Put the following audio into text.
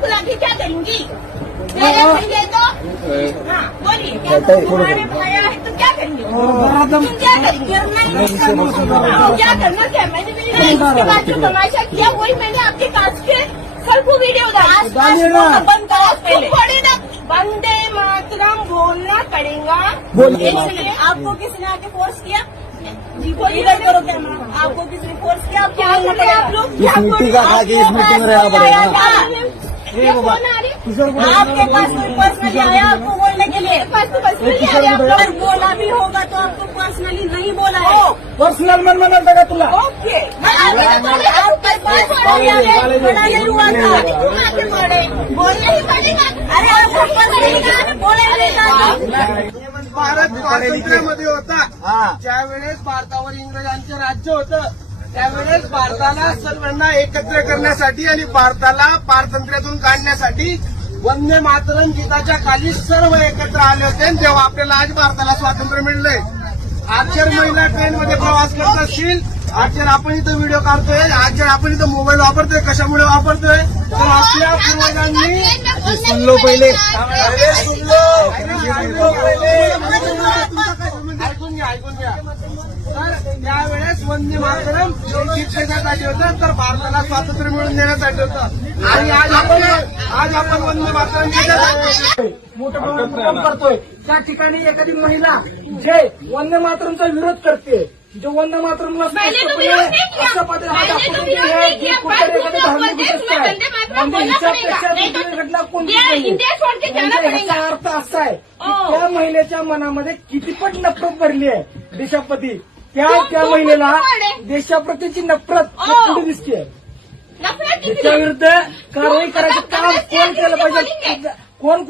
चाकू लाठी क्या करूंगी? मेरे भैया तो हाँ बोलिए क्या तुम्हारे भैया है तो क्या करेंगे? तुम क्या करेंगे? क्या करना क्या? मैंने इसके बाद जो तमाशा किया वही मैंने आपके कास्ट के कल को वीडियो डाला। बंद करो पहले ना। वंदे मातरम बोलना पड़ेगा। इसलिए आपको किसने आके फोर्स किया? जी बोलिए करो क्या? आपको किसने फोर्स किया? आप क्या कर रहे हैं आप लोग? इस मिट्टी का खा के इस मिट्टी में रहना पड़ेगा। आपके पास कोई पर्सनली आया आपको बोलने के लिए? अगर बोला भी होगा तो आपको पर्सनली नहीं बोला है। पर्सनल मन म्हणाल का तुला? ओके आपके पास बड़ा नहीं हुआ था तुम आके पड़े बोलने ही पड़ेगा। अरे आपको पर्सनली बोला नहीं। भारत स्वातंत्र्यामध्ये होता ज्यावेळेस भारतावर इंग्रजांचे राज्य होतं त्यावेळेस भारताला सर्वांना एकत्र करण्यासाठी आणि भारताला पारतंत्र्यातून काढण्यासाठी वंदे मातरम गीताच्या खाली सर्व एकत्र आले होते आणि तेव्हा आपल्याला आज भारताला स्वातंत्र्य मिळलंय. आज जर महिला ट्रेनमध्ये प्रवास करत असतील, आज जर आपण इथं व्हिडिओ काढतोय, आज जर आपण इथं मोबाईल वापरतोय, कशामुळे वापरतोय तर आपल्या पूर्वजांनी सुनलो पहिले ऐकून घ्या तर त्यावेळेस वंदे मातरम गीत त्याच्यासाठी होतं तर भारताला स्वातंत्र्य मिळवून देण्यासाठी होतं आणि आज आपण वंदे मातरम मोठं काम करतोय. त्या ठिकाणी एखादी महिला जे वंदे मातरमचा विरोध करते, जो वंदे मातरमला असं पद्धतीने घटना कोणती नाही. याचा अर्थ असा आहे की त्या महिलेच्या मनामध्ये कितीपट नफरत भरली आहे देशाप्रती. त्या महिलेला देशाप्रतीची नफरत पुढे दिसते. त्याच्या विरुद्ध कारवाई करायचं काम कोण केलं पाहिजे? कोण